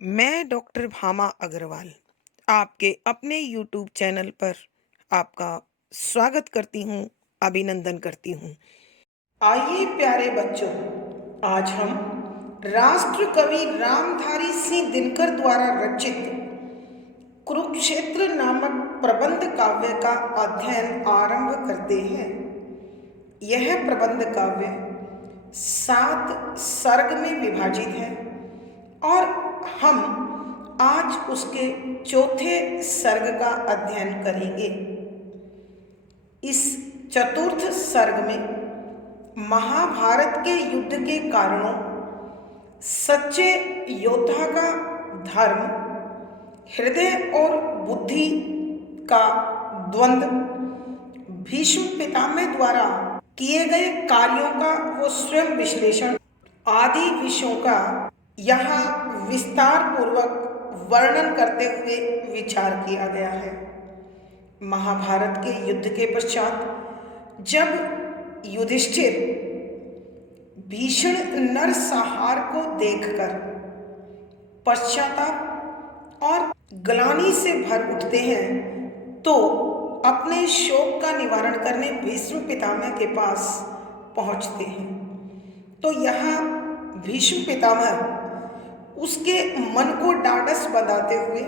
मैं डॉक्टर भामा अग्रवाल आपके अपने यूट्यूब चैनल पर आपका स्वागत करती हूँ, अभिनंदन करती हूँ। आइए प्यारे बच्चों, आज हम राष्ट्र कवि रामधारी सिंह दिनकर द्वारा रचित कुरुक्षेत्र नामक प्रबंध काव्य का अध्ययन आरंभ करते हैं। यह प्रबंध काव्य 7 सर्ग में विभाजित है और हम आज उसके चौथे सर्ग का अध्ययन करेंगे। इस चतुर्थ सर्ग में महाभारत के युद्ध के कारणों, सच्चे योद्धा का धर्म, हृदय और बुद्धि का द्वंद्व, भीष्म पितामह द्वारा किए गए कार्यों का वो स्वयं विश्लेषण आदि विषयों का यहाँ विस्तार पूर्वक वर्णन करते हुए विचार किया गया है। महाभारत के युद्ध के पश्चात जब युधिष्ठिर भीषण नरसंहार को देखकर पश्चाताप और ग्लानि से भर उठते हैं तो अपने शोक का निवारण करने भीष्म पितामह के पास पहुंचते हैं। तो यहाँ भीष्म पितामह उसके मन को ढाढ़स बंधाते हुए,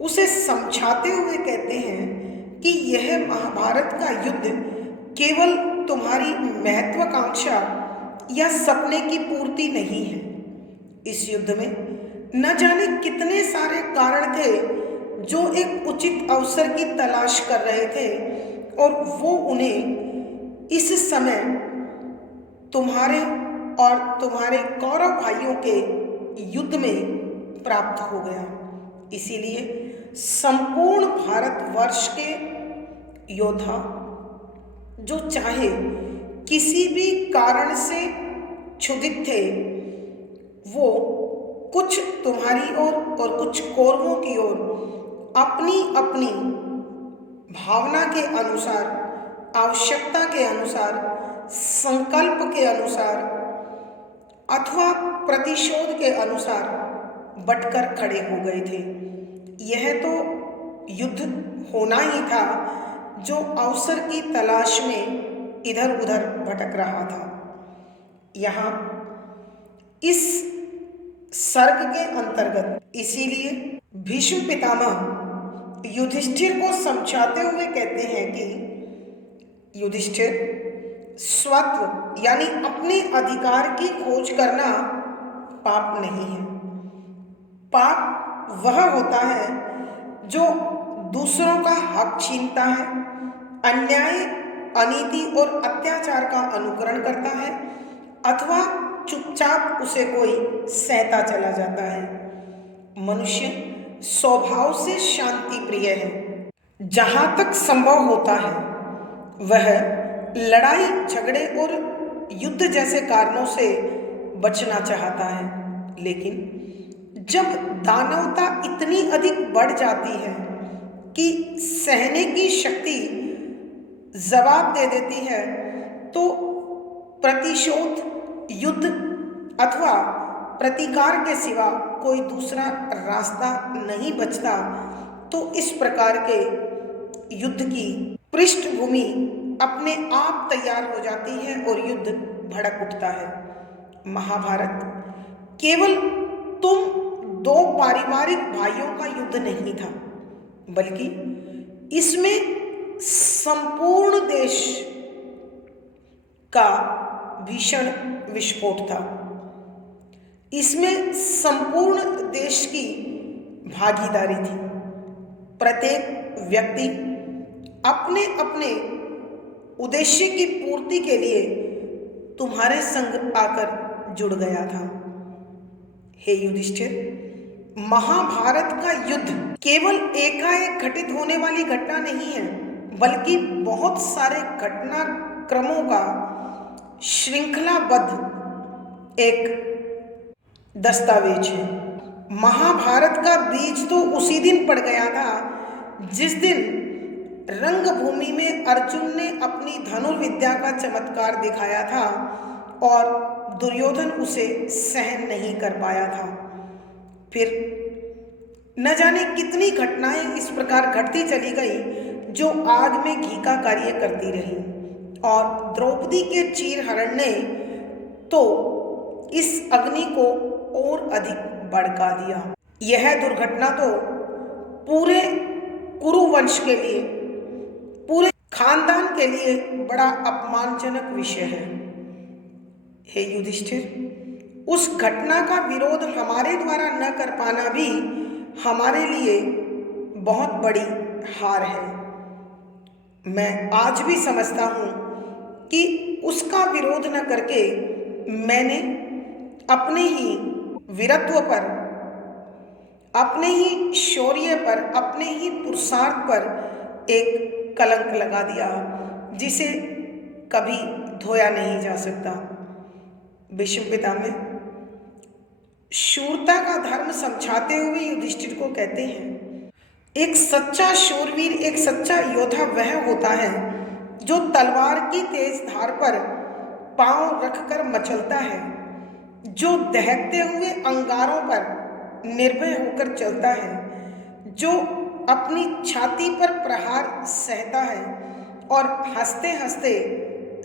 उसे समझाते हुए कहते हैं कि यह महाभारत का युद्ध केवल तुम्हारी महत्वाकांक्षा या सपने की पूर्ति नहीं है। इस युद्ध में न जाने कितने सारे कारण थे जो एक उचित अवसर की तलाश कर रहे थे और वो उन्हें इस समय तुम्हारे और तुम्हारे कौरव भाइयों के युद्ध में प्राप्त हो गया। इसीलिए संपूर्ण भारतवर्ष के योद्धा जो चाहे किसी भी कारण से क्षुधित थे, वो कुछ तुम्हारी ओर और कुछ कौरवों की ओर अपनी अपनी भावना के अनुसार, आवश्यकता के अनुसार, संकल्प के अनुसार अथवा प्रतिशोध के अनुसार बटकर खड़े हो गए थे। यह तो युद्ध होना ही था जो अवसर की तलाश में इधर उधर भटक रहा था। यहाँ इस सर्ग के अंतर्गत इसीलिए भीष्म पितामह युधिष्ठिर को समझाते हुए कहते हैं कि युधिष्ठिर, स्वत्व यानी अपने अधिकार की खोज करना पाप नहीं है। पाप वह होता है जो दूसरों का हक छीनता है, अन्याय, अनीति और अत्याचार का अनुकरण करता है अथवा चुपचाप उसे कोई सहता चला जाता है। मनुष्य स्वभाव से शांति प्रिय है। जहाँ तक संभव होता है वह लड़ाई झगड़े और युद्ध जैसे कारणों से बचना चाहता है, लेकिन जब दानवता इतनी अधिक बढ़ जाती है कि सहने की शक्ति जवाब दे देती है तो प्रतिशोध, युद्ध अथवा प्रतिकार के सिवा कोई दूसरा रास्ता नहीं बचता। तो इस प्रकार के युद्ध की पृष्ठभूमि अपने आप तैयार हो जाती है और युद्ध भड़क उठता है। महाभारत केवल तुम दो पारिवारिक भाइयों का युद्ध नहीं था, बल्कि इसमें संपूर्ण देश का भीषण विस्फोट था। इसमें संपूर्ण देश की भागीदारी थी। प्रत्येक व्यक्ति अपने अपने उद्देश्य की पूर्ति के लिए तुम्हारे संग आकर जुड़ गया था। हे युधिष्ठिर, महाभारत का युद्ध केवल एकाएक घटित होने वाली घटना नहीं है, बल्कि बहुत सारे घटनाक्रमों का श्रृंखलाबद्ध एक दस्तावेज है। महाभारत का बीज तो उसी दिन पड़ गया था जिस दिन रंगभूमि में अर्जुन ने अपनी धनुर्विद्या का चमत्कार दिखाया था और दुर्योधन उसे सहन नहीं कर पाया था। फिर न जाने कितनी घटनाएं इस प्रकार घटती चली गई जो आग में घी का कार्य करती रही, और द्रौपदी के चीरहरण ने तो इस अग्नि को और अधिक भड़का दिया। यह दुर्घटना तो पूरे कुरुवंश के लिए, पूरे खानदान के लिए बड़ा अपमानजनक विषय है। हे युधिष्ठिर, उस घटना का विरोध हमारे द्वारा न कर पाना भी हमारे लिए बहुत बड़ी हार है। मैं आज भी समझता हूँ कि उसका विरोध न करके मैंने अपने ही वीरत्व पर, अपने ही शौर्य पर, अपने ही पुरुषार्थ पर एक कलंक लगा दिया जिसे कभी धोया नहीं जा सकता। भीष्म पितामह शूरता का धर्म समझाते हुए युधिष्ठिर को कहते हैं, एक सच्चा शूरवीर, एक सच्चा योद्धा वह होता है जो तलवार की तेज धार पर पांव रखकर मचलता है, जो दहकते हुए अंगारों पर निर्भय होकर चलता है, जो अपनी छाती पर प्रहार सहता है और हंसते हंसते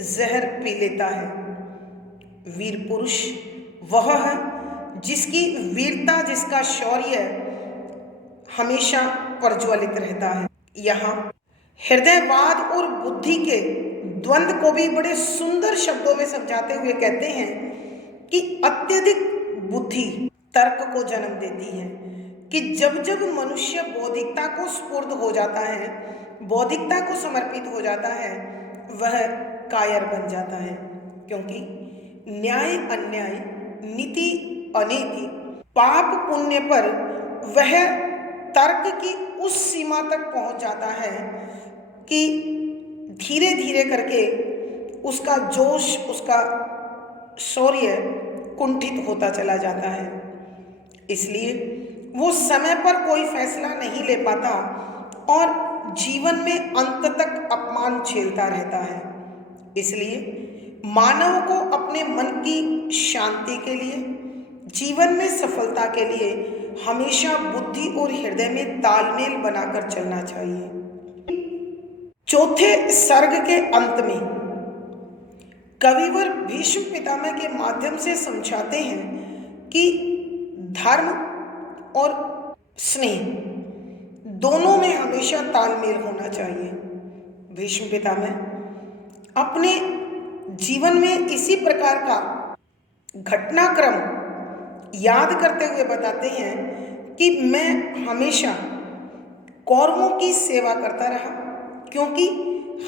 जहर पी लेता है। वीर पुरुष वह है जिसकी वीरता, जिसका शौर्य हमेशा प्रज्वलित रहता है। यहाँ हृदयवाद और बुद्धि के द्वंद्व को भी बड़े सुंदर शब्दों में समझाते हुए कहते हैं कि अत्यधिक बुद्धि तर्क को जन्म देती है, कि जब जब मनुष्य बौद्धिकता को स्फूर्त हो जाता है, बौद्धिकता को समर्पित हो जाता है, वह कायर बन जाता है। क्योंकि न्याय अन्याय, नीति अनीति, पाप पुण्य पर वह तर्क की उस सीमा तक पहुंच जाता है कि धीरे धीरे करके उसका जोश, उसका शौर्य कुंठित होता चला जाता है। इसलिए वो समय पर कोई फैसला नहीं ले पाता और जीवन में अंत तक अपमान झेलता रहता है। इसलिए मानव को अपने मन की शांति के लिए, जीवन में सफलता के लिए हमेशा बुद्धि और हृदय में तालमेल बनाकर चलना चाहिए। चौथे सर्ग के अंत में कविवर भीष्म पितामह के माध्यम से समझाते हैं कि धर्म और स्नेह दोनों में हमेशा तालमेल होना चाहिए। भीष्म पितामह अपने जीवन में इसी प्रकार का घटनाक्रम याद करते हुए बताते हैं कि मैं हमेशा कौरवों की सेवा करता रहा, क्योंकि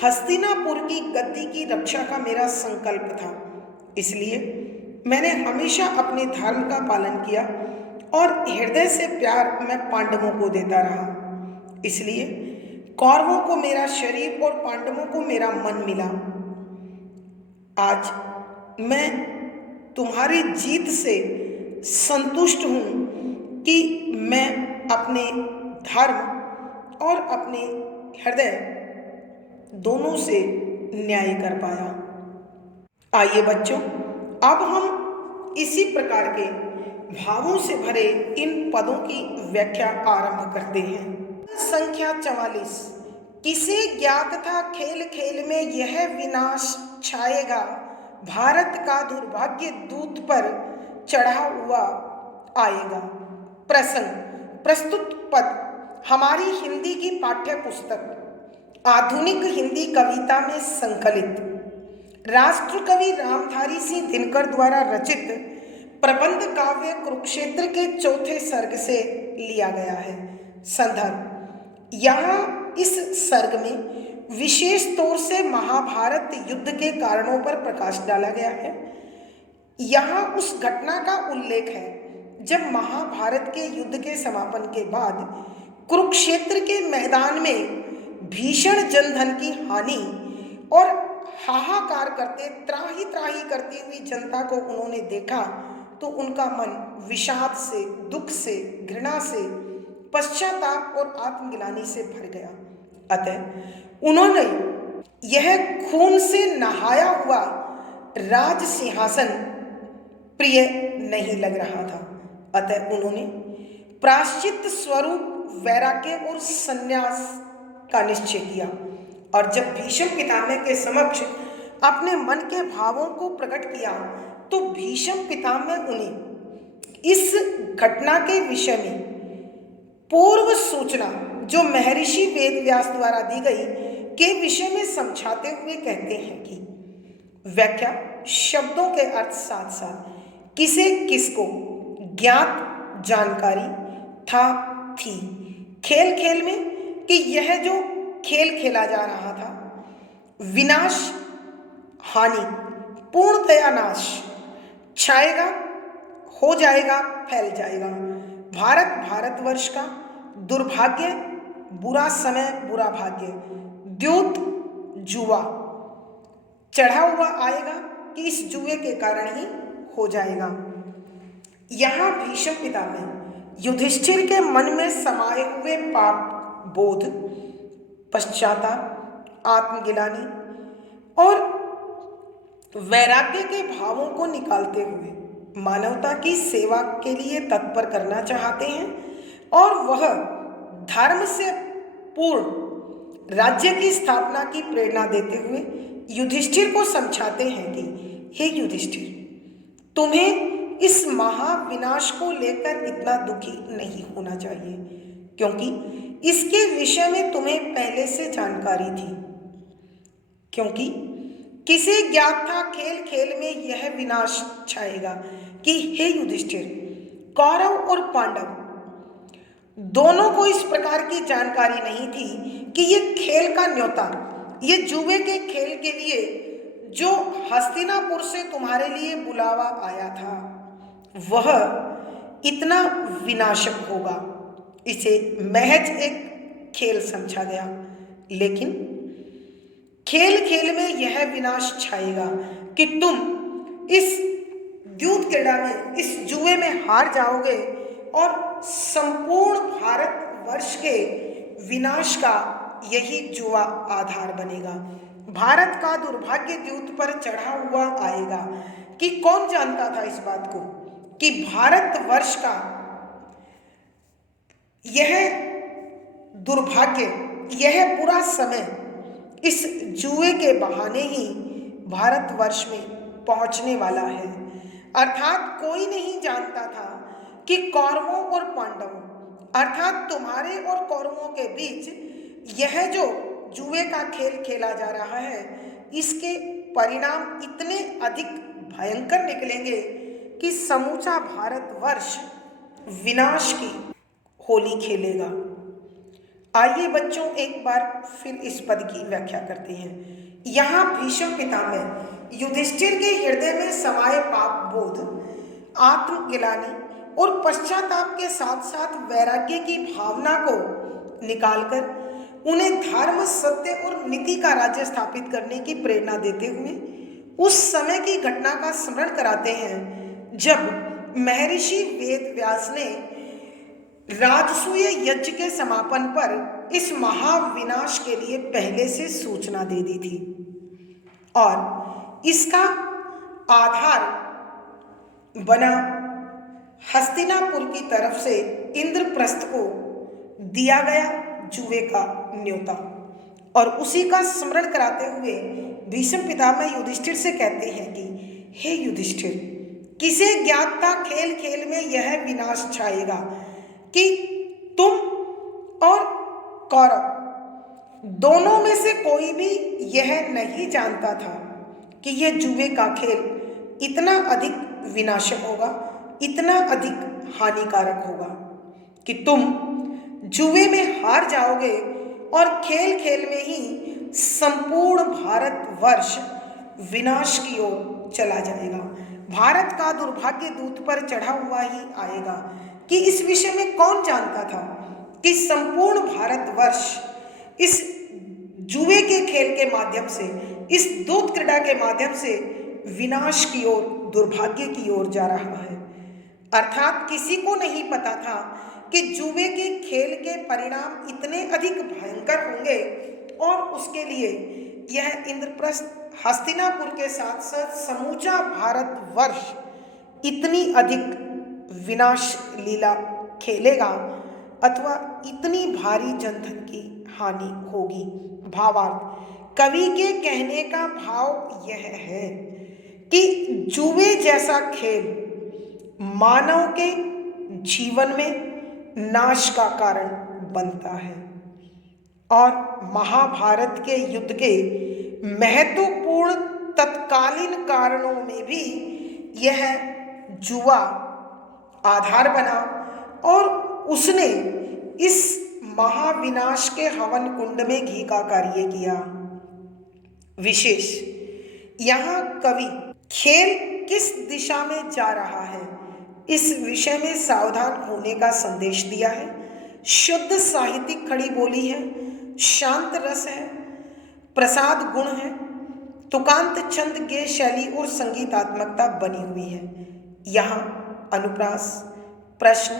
हस्तिनापुर की गद्दी की रक्षा का मेरा संकल्प था। इसलिए मैंने हमेशा अपने धर्म का पालन किया और हृदय से प्यार मैं पांडवों को देता रहा। इसलिए कौरवों को मेरा शरीर और पांडवों को मेरा मन मिला। आज मैं तुम्हारी जीत से संतुष्ट हूँ कि मैं अपने धर्म और अपने हृदय दोनों से न्याय कर पाया। आइए बच्चों, अब हम इसी प्रकार के भावों से भरे इन पदों की व्याख्या आरंभ करते हैं। संख्या 44। किसे ज्ञात था खेल खेल में यह विनाश छाएगा, भारत का दुर्भाग्य दूत पर चढ़ा हुआ आएगा। प्रसंग, प्रस्तुत पद हमारी हिंदी की पाठ्य पुस्तक आधुनिक हिंदी कविता में संकलित राष्ट्रकवि रामधारी सिंह दिनकर द्वारा रचित प्रबंध काव्य कुरुक्षेत्र के चौथे सर्ग से लिया गया है। संदर्भ, यहाँ इस सर्ग में विशेष तौर से महाभारत युद्ध के कारणों पर प्रकाश डाला गया है। यहाँ उस घटना का उल्लेख है जब महाभारत के युद्ध के समापन के बाद कुरुक्षेत्र के मैदान में भीषण जनधन की हानि और हाहाकार करते, त्राही त्राही करती हुई जनता को उन्होंने देखा तो उनका मन विषाद से, दुख से, घृणा से, पश्चाताप और आत्मग्लानि से भर गया। अतः उन्होंने यह खून से नहाया हुआ राज सिंहासन प्रिय नहीं लग रहा था। अतः उन्होंने प्रायश्चित स्वरूप वैराग्य और संन्यास का निश्चय किया। और जब भीष्म पितामह के समक्ष अपने मन के भावों को प्रकट किया तो भीष्म पितामह उन्हें इस घटना के विषय में पूर्व सूचना जो महर्षि वेदव्यास द्वारा दी गई के विषय में समझाते हुए कहते हैं कि व्याख्या शब्दों के अर्थ साथ साथ किसे किसको ज्ञात जानकारी था थी खेल खेल में कि यह जो खेल खेला जा रहा था विनाश हानि पूर्णतया नाश छाएगा, हो जाएगा, फैल जाएगा। भारतवर्ष का दुर्भाग्य, बुरा समय, बुरा भाग्य, द्यूत जुआ चढ़ा हुआ आएगा कि इस जुए के कारण ही हो जाएगा। यहाँ भीष्म पितामह युधिष्ठिर के मन में समाये हुए पाप बोध, पश्चाताप, आत्मगिलानी और वैराग्य के भावों को निकालते हुए मानवता की सेवा के लिए तत्पर करना चाहते हैं और वह धर्म से पूर्ण राज्य की स्थापना की प्रेरणा देते हुए युधिष्ठिर को समझाते हैं कि हे युधिष्ठिर, तुम्हें इस महाविनाश को लेकर इतना दुखी नहीं होना चाहिए, क्योंकि इसके विषय में तुम्हें पहले से जानकारी थी। क्योंकि किसे ज्ञात था खेल खेल में यह विनाश छाएगा कि हे युधिष्ठिर, कौरव और पांडव दोनों को इस प्रकार की जानकारी नहीं थी कि ये खेल का न्योता, ये जुए के खेल के लिए जो हस्तिनापुर से तुम्हारे लिए बुलावा आया था वह इतना विनाशक होगा। इसे महज एक खेल समझा गया, लेकिन खेल खेल में यह विनाश छाएगा कि तुम इस द्यूत क्रीड़ा में, इस जुए में हार जाओगे और संपूर्ण भारतवर्ष के विनाश का यही जुआ आधार बनेगा। भारत का दुर्भाग्य द्यूत पर चढ़ा हुआ आएगा कि कौन जानता था इस बात को कि भारतवर्ष का यह दुर्भाग्य, यह बुरा समय इस जुए के बहाने ही भारतवर्ष में पहुंचने वाला है। अर्थात कोई नहीं जानता था कि कौरवों और पांडवों, अर्थात तुम्हारे और कौरवों के बीच यह जो जुए का खेल खेला जा रहा है इसके परिणाम इतने अधिक भयंकर निकलेंगे कि समूचा भारतवर्ष विनाश की होली खेलेगा। आइए बच्चों एक बार फिर इस पद की व्याख्या करते हैं। यहाँ भीष्म पितामह युधिष्ठिर के हृदय में समाये पाप बोध, आत्मगिलानी और पश्चाताप के साथ साथ वैराग्य की भावना को निकालकर उन्हें धर्म, सत्य और नीति का राज्य स्थापित करने की प्रेरणा देते हुए उस समय की घटना का स्मरण कराते हैं जब महर्षि वेदव्यास ने राजसूय यज्ञ के समापन पर इस महाविनाश के लिए पहले से सूचना दे दी थी और इसका आधार बना हस्तिनापुर की तरफ से इंद्रप्रस्थ को दिया गया जुए का न्योता। और उसी का स्मरण कराते हुए भीष्म पितामह युधिष्ठिर से कहते हैं कि हे युधिष्ठिर, किसे ज्ञात था खेल खेल में यह विनाश छाएगा कि तुम और कौरव दोनों में से कोई भी यह नहीं जानता था कि यह जुए का खेल इतना अधिक विनाशक होगा, इतना अधिक हानिकारक होगा कि तुम जुए में हार जाओगे और खेल खेल में ही संपूर्ण भारतवर्ष विनाश की ओर चला जाएगा। भारत का दुर्भाग्य दूत पर चढ़ा हुआ ही आएगा कि इस विषय में कौन जानता था कि संपूर्ण भारतवर्ष इस जुए के खेल के माध्यम से, इस दूत क्रीड़ा के माध्यम से विनाश की ओर, दुर्भाग्य की ओर जा रहा है। अर्थात किसी को नहीं पता था कि जुए के खेल के परिणाम इतने अधिक भयंकर होंगे और उसके लिए यह इंद्रप्रस्थ, हस्तिनापुर के साथ साथ समूचा भारतवर्ष इतनी अधिक विनाश लीला खेलेगा अथवा इतनी भारी जनधन की हानि होगी। भावार्थ, कवि के कहने का भाव यह है कि जुए जैसा खेल मानव के जीवन में नाश का कारण बनता है और महाभारत के युद्ध के महत्वपूर्ण तत्कालीन कारणों में भी यह जुआ आधार बना और उसने इस महाविनाश के हवन कुंड में घी का कार्य किया। विशेष, यहाँ कवि खेल किस दिशा में जा रहा है इस विषय में सावधान होने का संदेश दिया है। शुद्ध साहित्यिक खड़ी बोली है, शांत रस है, प्रसाद गुण है, तुकांत छंद गेय शैली और संगीतात्मकता बनी हुई है। यहाँ अनुप्रास, प्रश्न,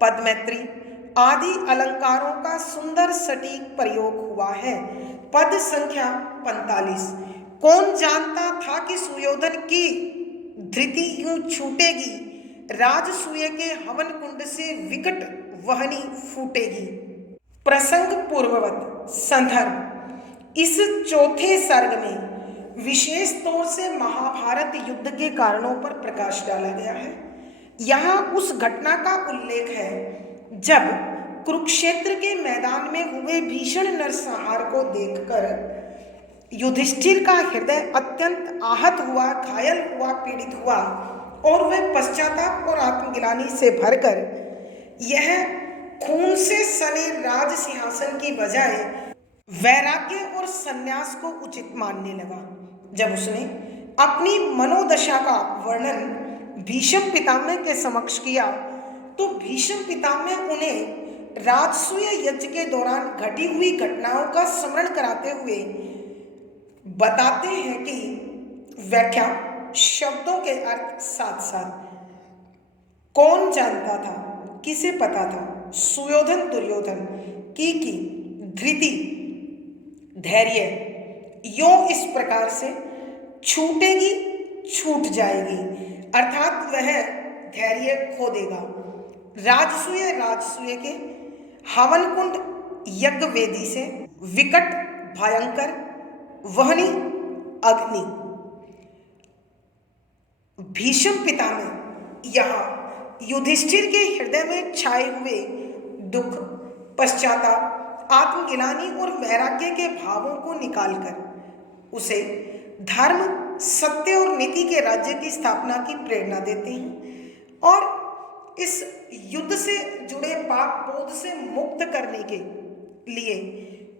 पदमैत्री आदि अलंकारों का सुंदर सटीक प्रयोग हुआ है। पद संख्या 45। कौन जानता था कि सुयोधन की धृति यूं छूटेगी, राजसूय के हवन कुंड से विकट वहनी फूटेगी। प्रसंग पूर्ववत संदर्भ, इस चौथे सर्ग में विशेष तौर से महाभारत युद्ध के कारणों पर प्रकाश डाला गया है। यहाँ उस घटना का उल्लेख है जब कुरुक्षेत्र के मैदान में हुए भीषण नरसंहार को देखकर युधिष्ठिर का हृदय अत्यंत आहत हुआ, घायल हुआ, पीड़ित हुआ और वह पश्चाताप और आत्मग्लानि से भरकर यह खून से सने राज सिंहासन की बजाय वैराग्य और संन्यास को उचित मानने लगा। जब उसने अपनी मनोदशा का वर्णन भीष्म पितामह के समक्ष किया तो भीष्म पितामह उन्हें राजसूय यज्ञ के दौरान घटी हुई घटनाओं का स्मरण कराते हुए बताते हैं कि व्याख्या, शब्दों के अर्थ साथ साथ कौन जानता था, किसे पता था, सुयोधन दुर्योधन की धृति धैर्य यो इस प्रकार से छूटेगी, छूट जाएगी, अर्थात वह धैर्य खो देगा। राजसूय के हवन कुंड यज्ञ वेदी से विकट भयंकर वहनी अग्नि। भीष्म पितामह यहाँ युधिष्ठिर के हृदय में छाए हुए दुख, पश्चाताप, आत्मग्लानि और वैराग्य के भावों को निकालकर उसे धर्म, सत्य और नीति के राज्य की स्थापना की प्रेरणा देते हैं और इस युद्ध से जुड़े पाप बोध से मुक्त करने के लिए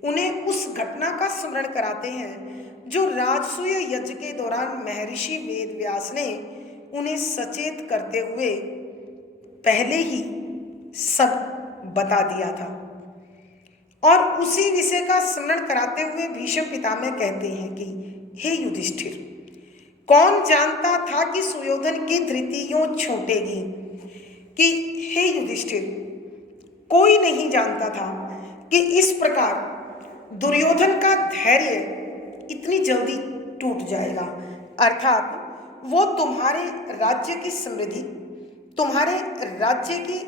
उन्हें उस घटना का स्मरण कराते हैं जो राजसूय यज्ञ के दौरान महर्षि वेदव्यास ने उन्हें सचेत करते हुए पहले ही सब बता दिया था। और उसी विषय का स्मरण कराते हुए भीष्म पितामह कहते हैं कि हे युधिष्ठिर, कौन जानता था कि सुयोधन की धृति यूं छूटेगी। कि हे युधिष्ठिर, कोई नहीं जानता था कि इस प्रकार दुर्योधन का धैर्य इतनी जल्दी टूट जाएगा, अर्थात वो तुम्हारे राज्य की समृद्धि, तुम्हारे राज्य की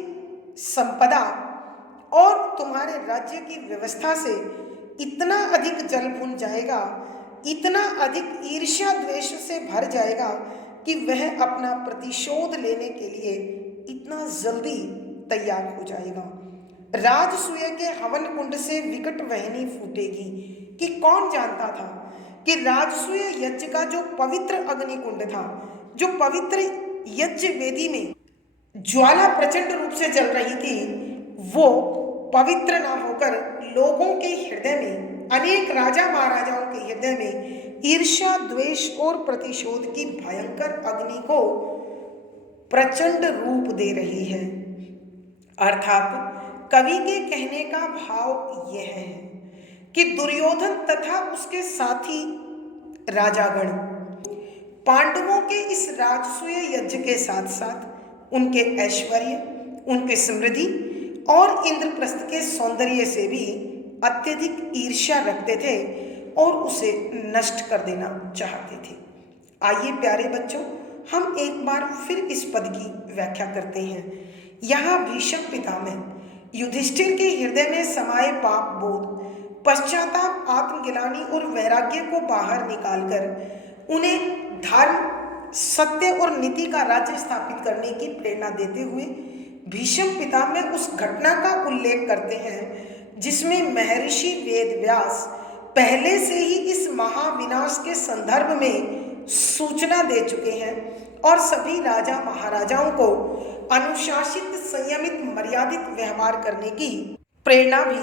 संपदा और तुम्हारे राज्य की व्यवस्था से इतना अधिक जल भून जाएगा, इतना अधिक ईर्ष्या द्वेष से भर जाएगा कि वह अपना प्रतिशोध लेने के लिए इतना जल्दी तैयार हो जाएगा। राजसूय के हवन कुंड से विकट वहनी फूटेगी। कि कौन जानता था कि राजसूय यज्ञ का जो पवित्र अग्निकुंड था, जो पवित्र यज्ञ वेदी में ज्वाला प्रचंड रूप से जल रही थी, वो पवित्र ना होकर लोगों के हृदय में, अनेक राजा महाराजाओं के हृदय में ईर्ष्या, द्वेष और प्रतिशोध की भयंकर अग्नि को प्रचंड रूप दे रही है। अर्थात कवि के कहने का भाव यह है कि दुर्योधन तथा उसके साथी राजागण पांडवों के इस राजसूय यज्ञ के साथ साथ उनके ऐश्वर्य, उनके समृद्धि और इंद्रप्रस्थ के सौंदर्य से भी अत्यधिक ईर्ष्या रखते थे और उसे नष्ट कर देना चाहते थे। आइए प्यारे बच्चों, हम एक बार फिर इस पद की व्याख्या करते हैं। यहाँ भीष्म पितामह युधिष्ठिर के हृदय में समाये पाप बोध, पश्चाताप, आत्मग्लानि और वैराग्य को बाहर निकालकर उन्हें धर्म, सत्य और नीति का राज्य स्थापित करने की प्रेरणा देते हुए भीष्म पितामह उस घटना का उल्लेख करते हैं जिसमें महर्षि वेद व्यास पहले से ही इस महाविनाश के संदर्भ में सूचना दे चुके हैं और सभी राजा महाराजाओं को अनुशासित, संयमित, मर्यादित व्यवहार करने की प्रेरणा भी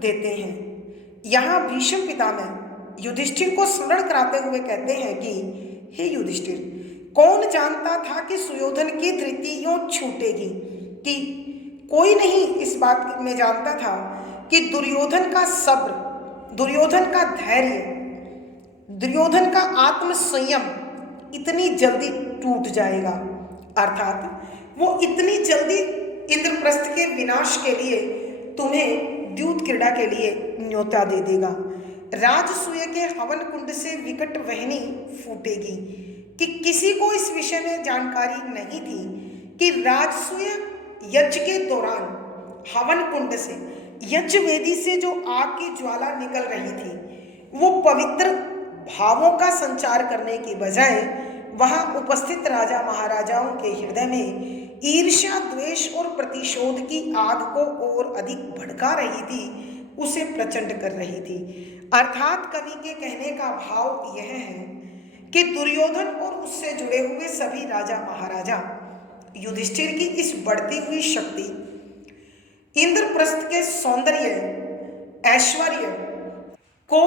देते हैं। यहाँ भीष्म पितामह युधिष्ठिर को स्मरण कराते हुए कहते हैं कि हे युधिष्ठिर, कौन जानता था कि सुयोधन की धृति यूं छूटेगी, कि कोई नहीं इस बात में जानता था कि दुर्योधन का सब्र, दुर्योधन का धैर्य, दुर्योधन का आत्म संयम इतनी जल्दी टूट जाएगा, अर्थात वो इतनी जल्दी इंद्रप्रस्थ के विनाश के लिए तुम्हें द्यूत क्रीड़ा के लिए न्योता दे देगा। राजसूय के हवन कुंड से विकट वहनी फूटेगी, कि किसी को इस विषय में जानकारी नहीं थी कि राजसूय यज्ञ के दौरान हवन कुंड से, यज्ञ वेदी से जो आग की ज्वाला निकल रही थी, वो पवित्र भावों का संचार करने की बजाय वहां उपस्थित राजा महाराजाओं के हृदय में ईर्ष्या, द्वेष और प्रतिशोध की आग को और अधिक भड़का रही थी, उसे प्रचंड कर रही थी। अर्थात कवि के कहने का भाव यह है कि दुर्योधन और उससे जुड़े हुए सभी राजा महाराजा युधिष्ठिर की इस बढ़ती हुई शक्ति, इंद्रप्रस्थ के सौंदर्य, ऐश्वर्य को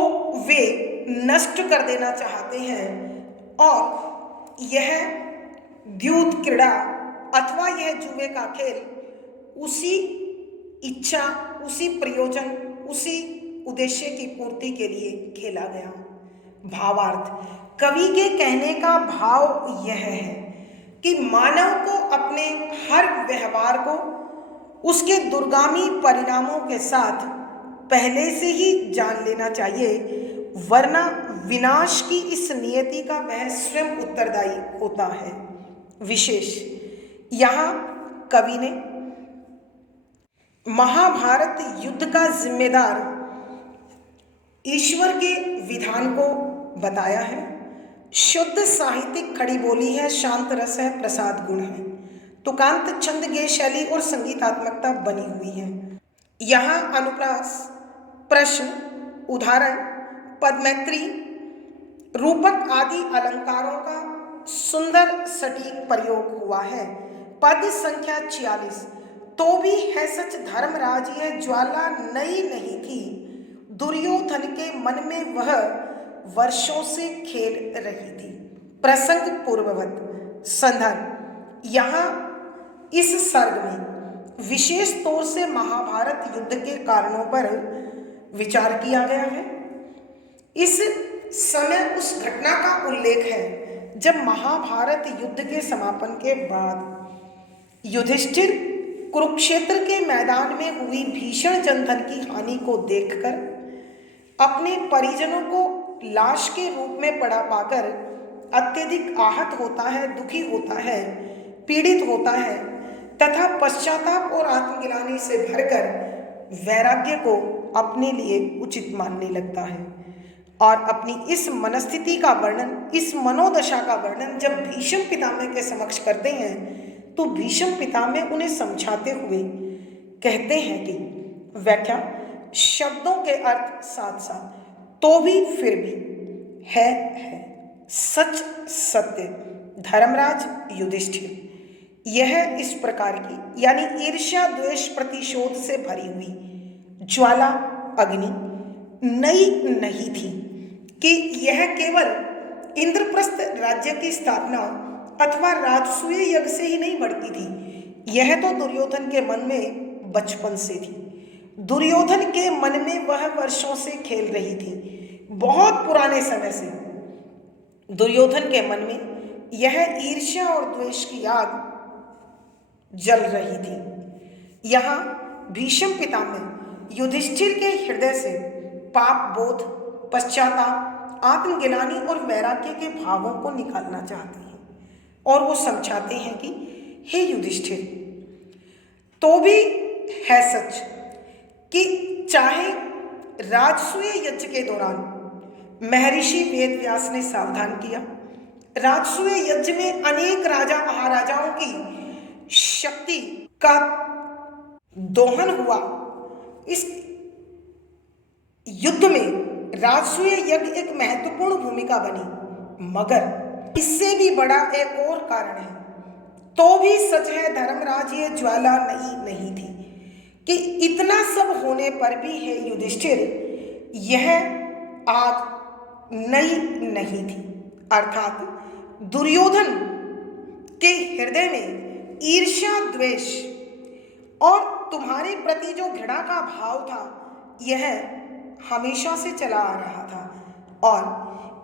वे नष्ट कर देना चाहते हैं और यह द्यूत क्रीड़ा अथवा यह जुए का खेल उसी इच्छा, उसी प्रयोजन, उसी उद्देश्य की पूर्ति के लिए खेला गया। भावार्थ, कवि के कहने का भाव यह है कि मानव को अपने हर व्यवहार को उसके दुर्गामी परिणामों के साथ पहले से ही जान लेना चाहिए, वरना विनाश की इस नियति का वह स्वयं उत्तरदायी होता है। विशेष यहाँ कवि ने महाभारत युद्ध का जिम्मेदार ईश्वर के विधान को बताया है। शुद्ध साहित्यिक खड़ी बोली है, शांत रस है, प्रसाद गुण है, तुकांत छंद गेय शैली और संगीतात्मकता बनी हुई है। यहाँ अनुप्रास, प्रश्न, उदाहरण, पदमैत्री, रूपक आदि अलंकारों का सुंदर सटीक प्रयोग हुआ है। पद संख्या 46। तो भी है सच धर्मराज, यह ज्वाला नई नहीं थी, दुर्योधन के मन में वह वर्षों से खेल रही थी। प्रसंग पूर्ववत। संदर्भ, यहाँ इस सर्ग में विशेष तौर से महाभारत युद्ध के कारणों पर विचार किया गया है। इस समय उस घटना का उल्लेख है जब महाभारत युद्ध के समापन के बाद युधिष्ठिर कुरुक्षेत्र के मैदान में हुई भीषण जनधन की हानि को देखकर अपने परिजनों को लाश के रूप में पड़ा पाकर अत्यधिक आहत होता है, दुखी होता है, पीड़ित होता है तथा पश्चाताप और आत्मग्लानि से भरकर वैराग्य को अपने लिए उचित मानने लगता है। और अपनी इस मनस्थिति का वर्णन, इस मनोदशा का वर्णन जब भीष्म पितामह के समक्ष करते हैं तो भीष्म पितामह उन्हें समझाते हुए कहते हैं कि व्याख्या, शब्दों के अर्थ साथ साथ, तो भी फिर भी, है, सच सत्य, धर्मराज युधिष्ठिर, यह इस प्रकार की यानी ईर्ष्या, द्वेष, प्रतिशोध से भरी हुई ज्वाला अग्नि नई नहीं थी कि यह केवल इंद्रप्रस्थ राज्य की स्थापना अथवा राजसूय यज्ञ से ही नहीं बढ़ती थी, यह तो दुर्योधन के मन में बचपन से थी। दुर्योधन के मन में वह वर्षों से खेल रही थी। बहुत पुराने समय से दुर्योधन के मन में यह ईर्ष्या और द्वेष की आग जल रही थी। यहाँ भीष्म पितामह युधिष्ठिर के हृदय से पाप बोध, पश्चाताप, आत्मग्लानि और वैराग्य के भावों को निकालना चाहते हैं और वो समझाते हैं कि हे युधिष्ठिर, तो भी है सच कि चाहे राजसूय यज्ञ के दौरान महर्षि वेदव्यास ने सावधान किया, राजसूय यज्ञ में अनेक राजा महाराजाओं की शक्ति का दोहन हुआ। इस युद्ध में राजसूय यज्ञ एक महत्वपूर्ण भूमिका बनी, मगर इससे भी बड़ा एक और कारण है। तो भी सच है, धर्मराज ये ज्वाला नहीं थी कि इतना सब होने पर भी है युधिष्ठिर, यह आग नई नहीं थी। अर्थात दुर्योधन के हृदय में ईर्ष्या, द्वेष और तुम्हारे प्रति जो घृणा का भाव था, यह हमेशा से चला आ रहा था और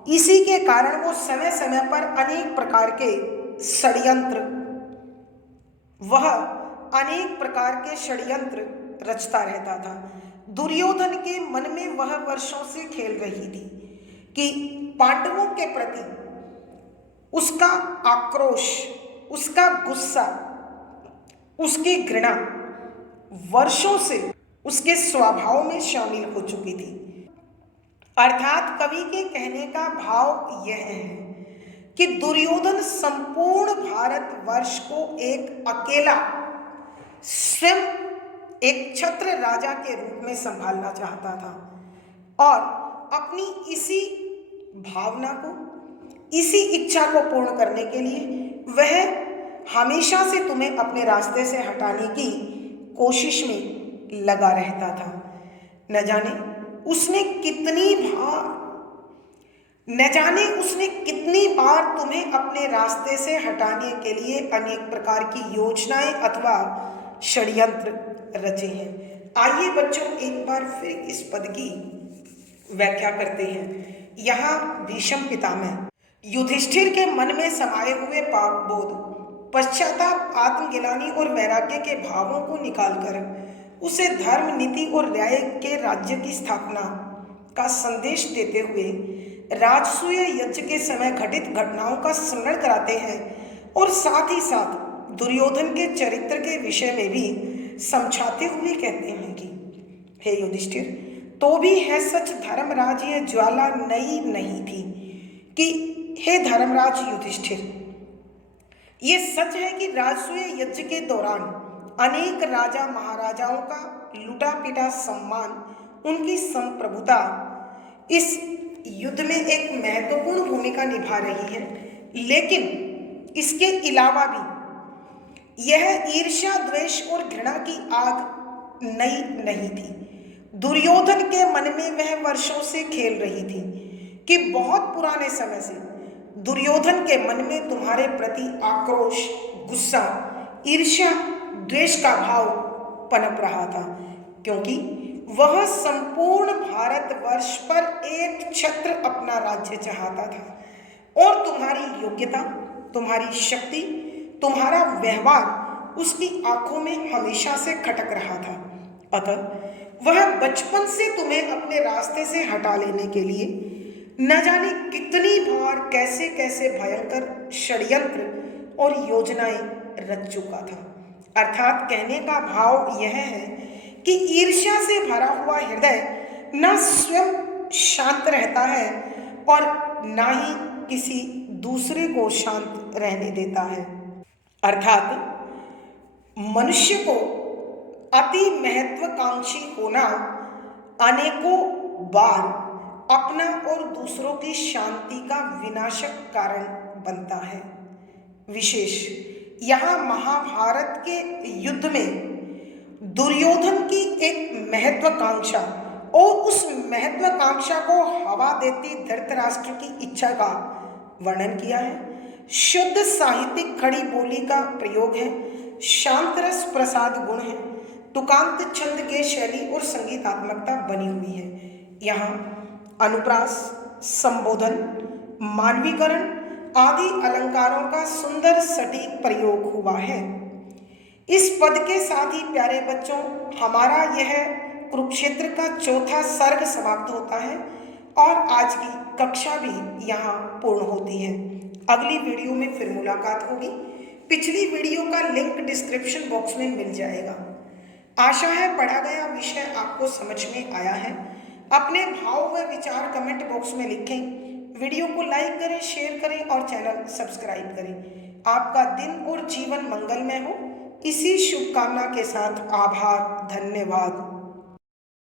इसी के कारण वो समय समय पर अनेक प्रकार के षड्यंत्र रचता रहता था। दुर्योधन के मन में वह वर्षों से खेल रही थी कि पांडवों के प्रति उसका आक्रोश, उसका गुस्सा, उसकी घृणा वर्षों से उसके स्वभाव में शामिल हो चुकी थी। अर्थात कवि के कहने का भाव यह है कि दुर्योधन संपूर्ण भारतवर्ष को एक अकेला स्वयं एक छत्र राजा के रूप में संभालना चाहता था और अपनी इसी भावना को, इसी इच्छा को पूर्ण करने के लिए वह हमेशा से तुम्हें अपने रास्ते से हटाने की कोशिश में लगा रहता था। न जाने उसने कितनी बार तुम्हें अपने रास्ते से हटाने के लिए अनेक प्रकार की योजनाएं अथवा षड्यंत्र रचे हैं। आइए बच्चों, एक बार फिर इस पद की व्याख्या करते हैं। यहाँ भीष्म पितामह युधिष्ठिर के मन में समाये हुए पाप बोध, पश्चाताप, आत्मगिलानी और वैराग्य के भावों को निकालकर उसे धर्म, नीति और न्याय के राज्य की स्थापना का संदेश देते हुए राजसूय यज्ञ के समय घटित घटनाओं का स्मरण कराते हैं और साथ ही साथ दुर्योधन के चरित्र के विषय में भी समझाते हुए कहते हैं कि हे युधिष्ठिर, तो भी है सच, धर्मराज ये ज्वाला नई नहीं थी कि हे धर्मराज युधिष्ठिर, ये सच है कि राजसूय यज्ञ के दौरान अनेक राजा महाराजाओं का लूटा पीटा सम्मान, उनकी संप्रभुता इस युद्ध में एक महत्वपूर्ण भूमिका निभा रही है। लेकिन इसके अलावा भी यह ईर्ष्या, द्वेष और घृणा की आग नई नहीं थी। दुर्योधन के मन में वह वर्षों से खेल रही थी कि बहुत पुराने समय से दुर्योधन के मन में तुम्हारे प्रति आक्रोश, गुस्सा, ईर्ष्या, द्वेष का भाव पनप रहा था, क्योंकि वह संपूर्ण भारतवर्ष पर एक छत्र अपना राज्य चाहता था और तुम्हारी योग्यता, तुम्हारी शक्ति, तुम्हारा व्यवहार उसकी आंखों में हमेशा से खटक रहा था। अतः वह बचपन से तुम्हें अपने रास्ते से हटा लेने के लिए न जाने कितनी बार कैसे कैसे भयंकर षड्यंत्र और योजनाएं रच चुका था। अर्थात कहने का भाव यह है कि ईर्ष्या से भरा हुआ हृदय न स्वयं शांत रहता है और न ही किसी दूसरे को शांत रहने देता है। अर्थात मनुष्य को अति महत्वाकांक्षी होना अनेकों बार अपना और दूसरों की शांति का विनाशक कारण बनता है। विशेष यहाँ महाभारत के युद्ध में दुर्योधन की एक महत्वाकांक्षा और उस महत्वाकांक्षा को हवा देती धृतराष्ट्र की इच्छा का वर्णन किया है। शुद्ध साहित्यिक खड़ी बोली का प्रयोग है, शांत रस प्रसाद गुण है, तुकांत छंद के शैली और संगीतात्मकता बनी हुई है। यहाँ अनुप्रास, संबोधन, मानवीकरण आदि अलंकारों का सुंदर सटीक प्रयोग हुआ है। इस पद के साथ ही प्यारे बच्चों, हमारा यह कुरुक्षेत्र का चौथा सर्ग समाप्त होता है और आज की कक्षा भी यहाँ पूर्ण होती है। अगली वीडियो में फिर मुलाकात होगी। पिछली वीडियो का लिंक डिस्क्रिप्शन बॉक्स में मिल जाएगा। आशा है पढ़ा गया विषय आपको समझ में आया है। अपने भाव व विचार कमेंट बॉक्स में लिखें। वीडियो को लाइक करें, शेयर करें और चैनल सब्सक्राइब करें। आपका दिन और जीवन मंगलमय हो, इसी शुभकामना के साथ आभार, धन्यवाद।